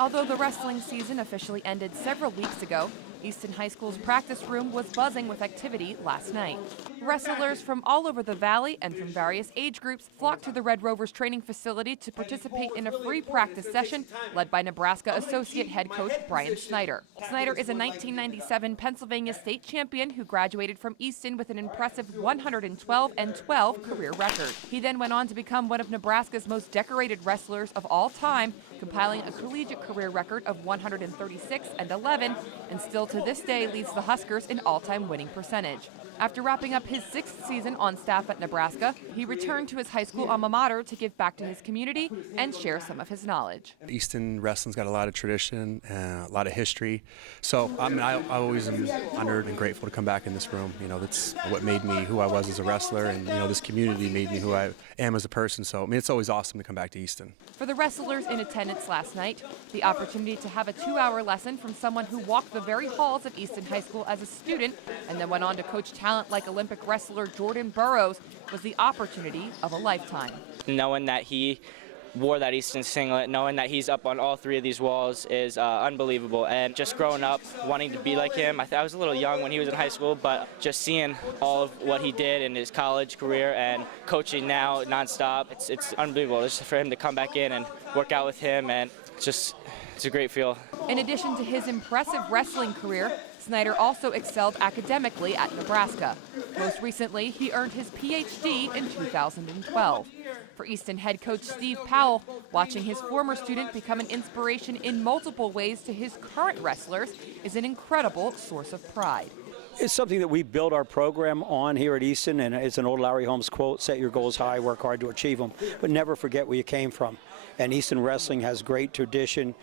Although the wrestling season officially ended several weeks ago, Easton High School's practice room was buzzing with activity last night. Wrestlers from all over the valley and from various age groups flocked to the Red Rovers training facility to participate in a free practice session led by Nebraska Associate Head Coach Bryan Snyder. Snyder is a 1997 Pennsylvania state champion who graduated from Easton with an impressive 112-12 career record. He then went on to become one of Nebraska's most decorated wrestlers of all time, compiling a collegiate career record of 136-11, and still to this day leads the Huskers in all-time winning percentage. After wrapping up his 6th season on staff at Nebraska, he returned to his high school alma mater to give back to his community and share some of his knowledge. Easton wrestling's got a lot of tradition, a lot of history. So I always am honored and grateful to come back in this room. You know, that's what made me who I was as a wrestler, and this community made me who I am as a person. So it's always awesome to come back to Easton. For the wrestlers in attendance last night, the opportunity to have a 2-hour lesson from someone who walked the very halls of Easton High School as a student and then went on to coach talent like Olympic wrestler Jordan Burroughs was the opportunity of a lifetime. Knowing that he wore that Easton singlet, knowing that he's up on all 3 of these walls is unbelievable. And just growing up, wanting to be like him, I was a little young when he was in high school, but just seeing all of what he did in his college career and coaching now nonstop, it's unbelievable. Just for him to come back in and work out with him, and it's a great feel. In addition to his impressive wrestling career, Snyder also excelled academically at Nebraska. Most recently, he earned his PhD in 2012. For Easton head coach Steve Powell, watching his former student become an inspiration in multiple ways to his current wrestlers is an incredible source of pride. It's something that we build our program on here at Easton, and it's an old Larry Holmes quote: set your goals high, work hard to achieve them, but never forget where you came from. And Easton wrestling has great tradition,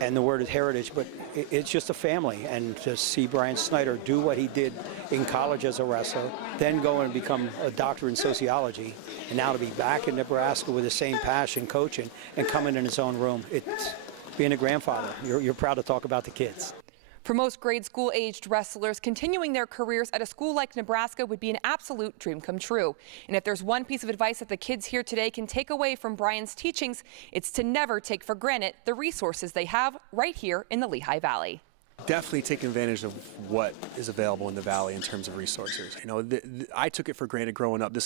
and the word is heritage, but it's just a family. And to see Bryan Snyder do what he did in college as a wrestler, then go and become a doctor in sociology, and now to be back in Nebraska with the same passion coaching and coming in his own room, it's being a grandfather. You're proud to talk about the kids. For most grade school-aged wrestlers, continuing their careers at a school like Nebraska would be an absolute dream come true. And if there's one piece of advice that the kids here today can take away from Bryan's teachings, it's to never take for granted the resources they have right here in the Lehigh Valley. Definitely take advantage of what is available in the valley in terms of resources. I took it for granted growing up.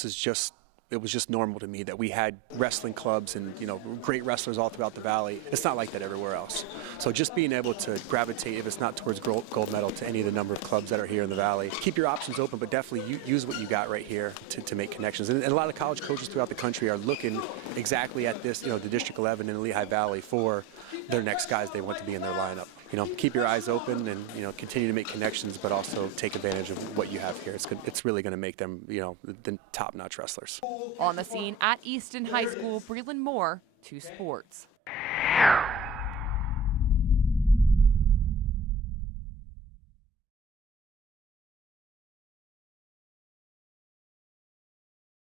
It was just normal to me that we had wrestling clubs and great wrestlers all throughout the valley. It's not like that everywhere else. So just being able to gravitate, if it's not towards gold medal, to any of the number of clubs that are here in the valley. Keep your options open, but definitely use what you got right here to make connections. And a lot of college coaches throughout the country are looking exactly at this, the District 11 in the Lehigh Valley for their next guys they want to be in their lineup. Keep your eyes open and continue to make connections, but also take advantage of what you have here. It's really going to make them the top-notch wrestlers. On the scene at Easton High School, Breland Moore, 2 Sports.